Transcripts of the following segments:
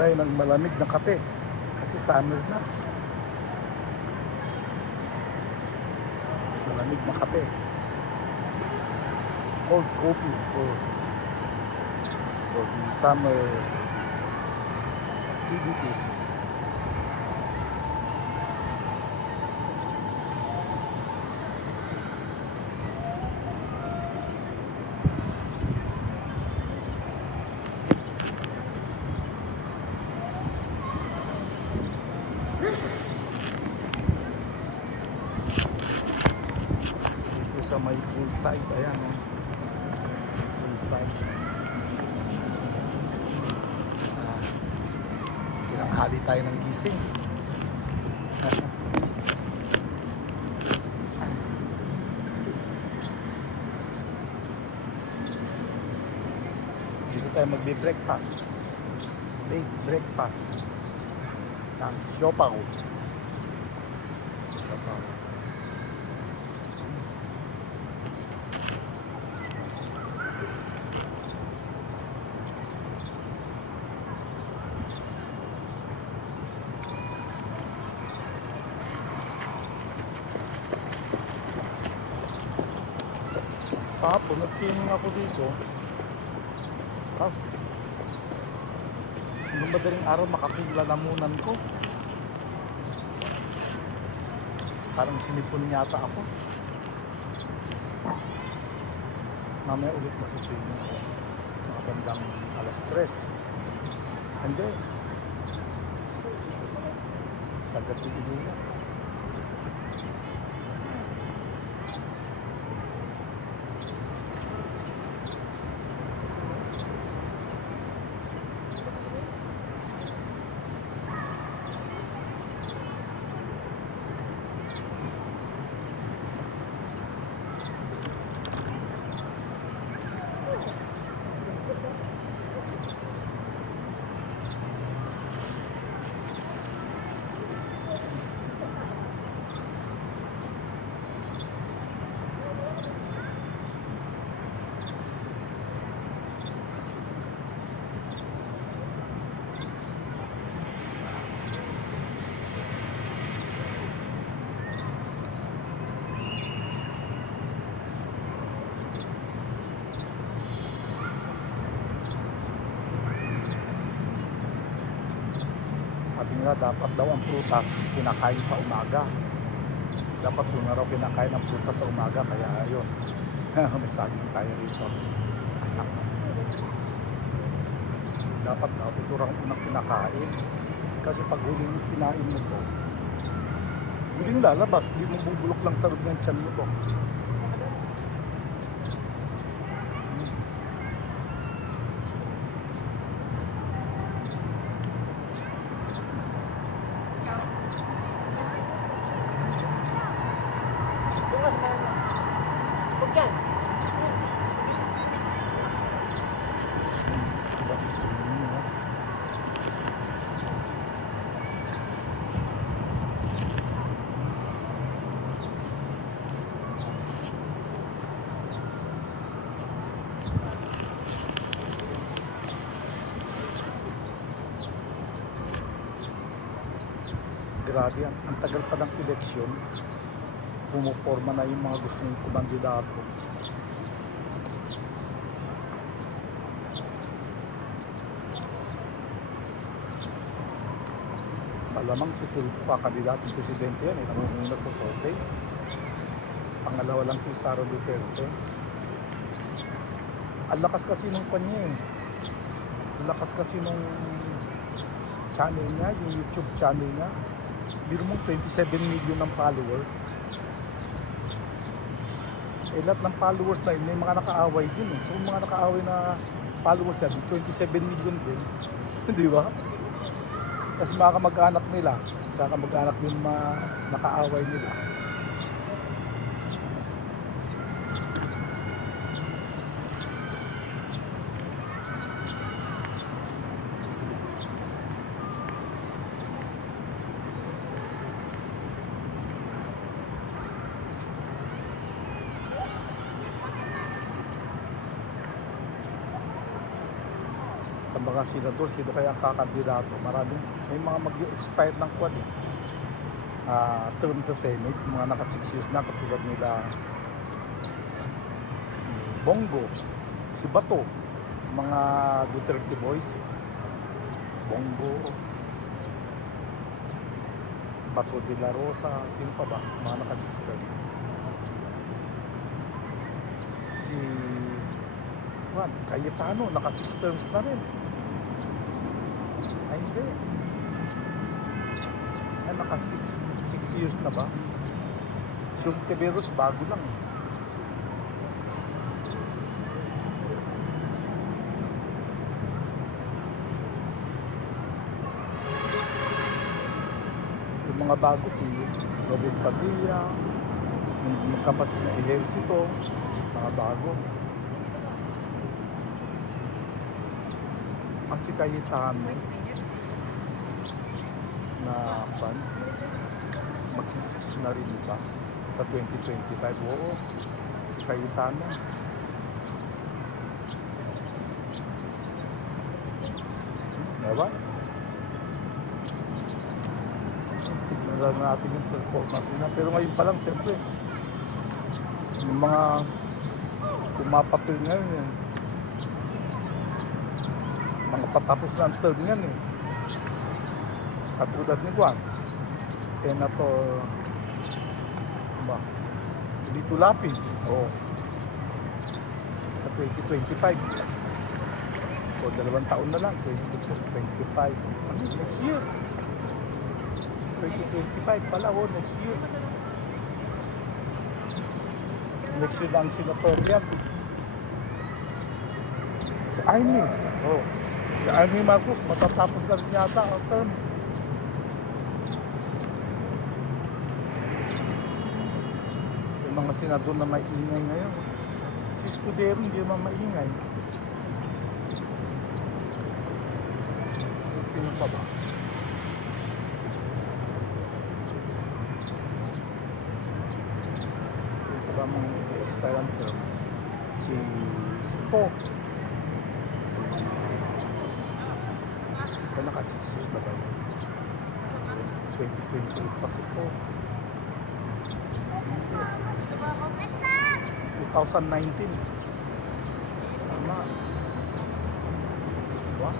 tayo ng malamig na kape kasi summer na. Malamig na kape, cold coffee for the summer activities. Dito sa may poolside, ayan o, poolside. Tinanghali tayo ng gising. Dito tayo magbe-breakfast. Late breakfast ng siopaw. Kahapon, nag-swimming ako dito. Tapos, nung madaling araw, makapinlalamunan ko. Parang sinipon yata ako. Mamaya ulit mag-swimming ako. Mga bandang alas 3. Hindi. Sagat ko siguro. Sabi nila dapat daw ang prutas kinakain sa umaga. Dapat doon na raw kinakain ang prutas sa umaga. Kaya ayun, may saging tayo rito. Dapat daw ito raw unang kinakain. Kasi pag huling kinain mo to, huling lalabas, di mo bubulok lang sa loob ng tiyan mo to. Grabe, ang tagal pa ng eleksyon, pumuporma na yung mga gustong kumandidato. Malamang si Tulfo kakandidatong presidente yan, nangunguna sa survey. Pangalawa lang si Sara Duterte. Ang lakas kasi nung kanya eh. Ang lakas kasi nung channel niya, yung YouTube channel niya. Biro mong 27 million ng followers. Eh lahat ng followers na yun, may mga nakaaway din eh. So mga nakaaway na followers niya, 27 million din. Di ba? Kasi mga kamag-anak nila, tsaka kamag-anak yung mga nakaaway nila. mga senador, sino kaya ang kakandidato? Maraming, may mga mag-expire ng kwan eh. Term sa Senate, mga naka 6 years na, katulad nila Bongo, si Bato, mga Duterte boys, Bongo, Bato de la Rosa, sino pa ba? Mga naka 6 term. Si Juan Cayetano, naka 6 terms na rin. Ay hindi. Ay naka 6 years na ba? Yung Tiberos bago lang. Yung mga bago si Robin Padilla, yung magkapatid na ehersito, mga bago. Kasi Cayetano na pan mag-6 na rin ba sa 2025? Oo, si Cayetano. Diba? Tignan lang natin yung performance nila. Pero ngayon pa lang, siyempre, yung mga pumapapil ngayon yun, mga patapos na ang term yan eh. Katulad ni Juan, Senator ba? Lito Lapid. Oo. Sa 2025. O 2 taon na lang, 2025. Next year. 2025 pala, next year. Next year lang senator yan. Si Amy. Oh. Si Amy Marcos, matatapos na rin yata ang term. Yung mga senador na maingay ngayon. Si Escudero hindi naman maingay. Sino pa ba? Sino pa ba mga nag-expire ang term? Si Po. Kaya naka 6 years na ba yun? 2028 pa si Po. 2019. Tama. Diba?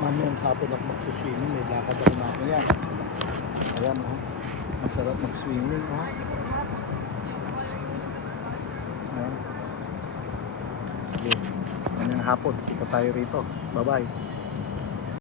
Mamayang hapon ako magsuswimming, may lakad ako mamaya. Ayan ha, masarap mag-swimming ha. Ayan. Sige, mamayang hapon, kita tayo rito. Bye bye.